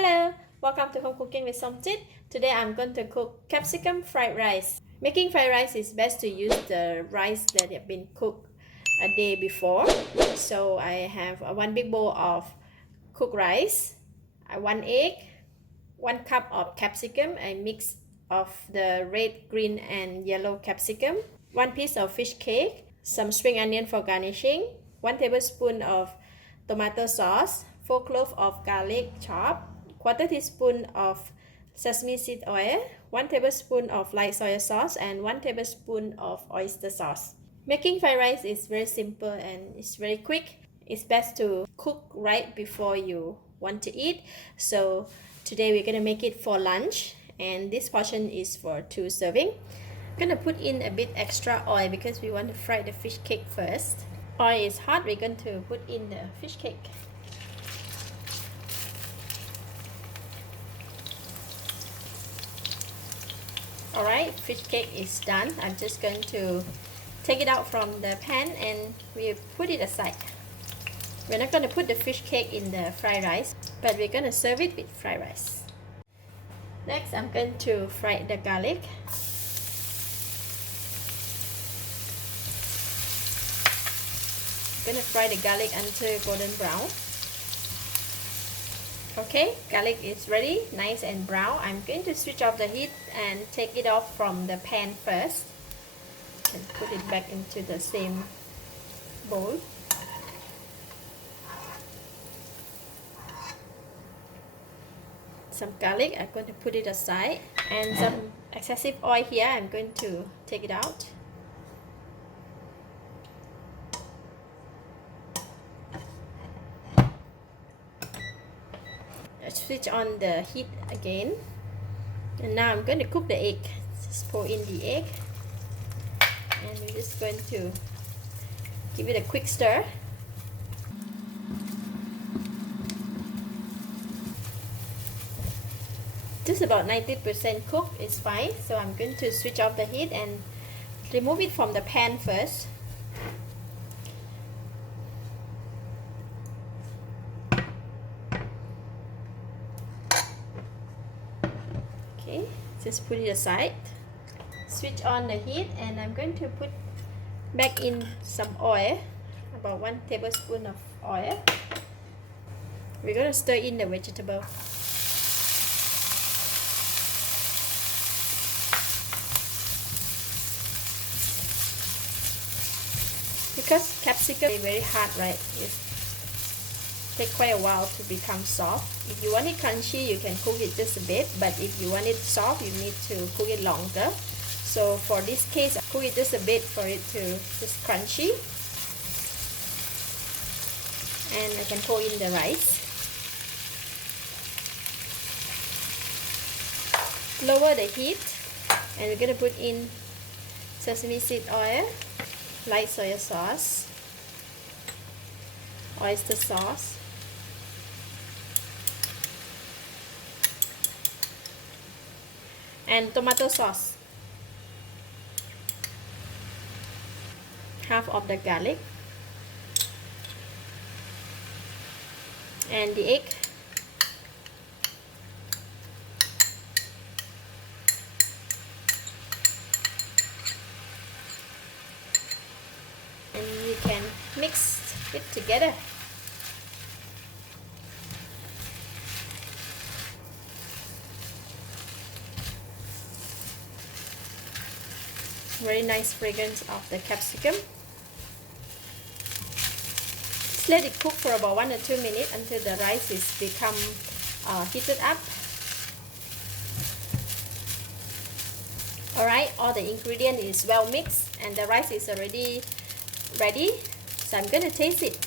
Hello, welcome to Home Cooking with Something. Today I'm going to cook capsicum fried rice. Making fried rice is best to use the rice that have been cooked a day before. So I have one big bowl of cooked rice, one egg, 1 cup of capsicum, a mix of the red, green and yellow capsicum, 1 piece of fish cake, some spring onion for garnishing, 1 tablespoon of tomato sauce, 4 cloves of garlic chopped, 1/4 teaspoon of sesame seed oil, 1 tablespoon of light soy sauce, and 1 tablespoon of oyster sauce. Making fried rice is very simple and it's very quick. It's best to cook right before you want to eat. So today we're gonna make it for lunch, and this portion is for 2 serving. I'm gonna put in a bit extra oil because we want to fry the fish cake first. Oil is hot, we're going to put in the fish cake. Alright, fish cake is done. I'm just going to take it out from the pan and we put it aside. We're not going to put the fish cake in the fried rice, but we're going to serve it with fried rice. Next, I'm going to fry the garlic. I'm going to fry the garlic until golden brown. Okay, garlic is ready, nice and brown. I'm going to switch off the heat and take it off from the pan first and put it back into the same bowl. Some garlic, I'm going to put it aside, and some excessive oil here, I'm going to take it out. Switch on the heat again, and now I'm going to cook the egg. Just pour in the egg and we're just going to give it a quick stir. Just about 90% cooked is fine, so I'm going to switch off the heat and remove it from the pan first. Okay, just put it aside. Switch on the heat, and I'm going to put back in some oil, about 1 tablespoon of oil. We're going to stir in the vegetable. Because capsicum is very hard, right? It takes quite a while to become soft. If you want it crunchy, you can cook it just a bit, but if you want it soft, you need to cook it longer. So for this case, I cook it just a bit for it to just crunchy. And I can pour in the rice. Lower the heat, and we're going to put in sesame seed oil, light soy sauce, oyster sauce, and tomato sauce, half of the garlic, and the egg, and you can mix it together. Very nice fragrance of the capsicum. Just let it cook for about 1 or 2 minutes until the rice is become heated up. Alright, all the ingredient is well mixed and the rice is already ready. So I'm going to taste it.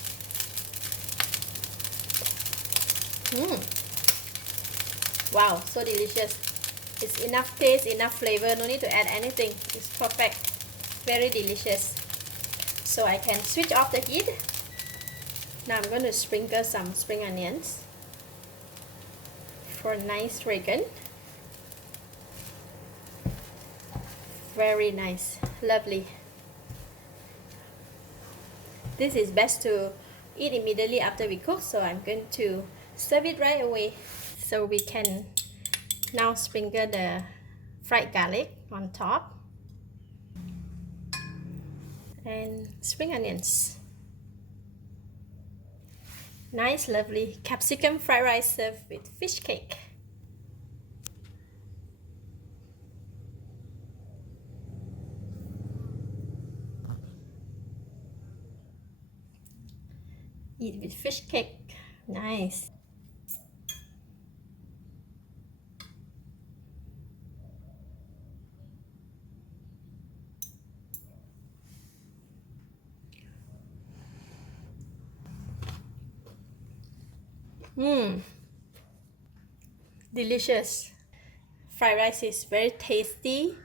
Wow, so delicious. It's enough taste, enough flavor, no need to add anything. It's perfect. Very delicious. So I can switch off the heat. Now I'm going to sprinkle some spring onions for a nice fragrance. Very nice, lovely. This is best to eat immediately after we cook, so I'm going to serve it right away. So we can now sprinkle the fried garlic on top and spring onions. Nice, lovely capsicum fried rice served with fish cake. Eat with fish cake. Nice. Delicious. Fried rice is very tasty.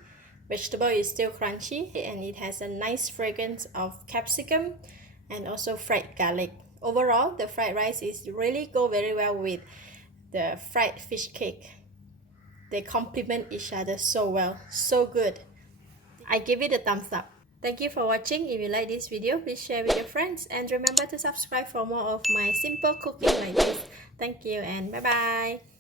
Vegetable is still crunchy and it has a nice fragrance of capsicum and also fried garlic. Overall, the fried rice is really go very well with the fried fish cake. They complement each other so well, so good. I give it a thumbs up. Thank you for watching. If you like this video, please share with your friends and remember to subscribe for more of my simple cooking like this. Thank you and bye bye.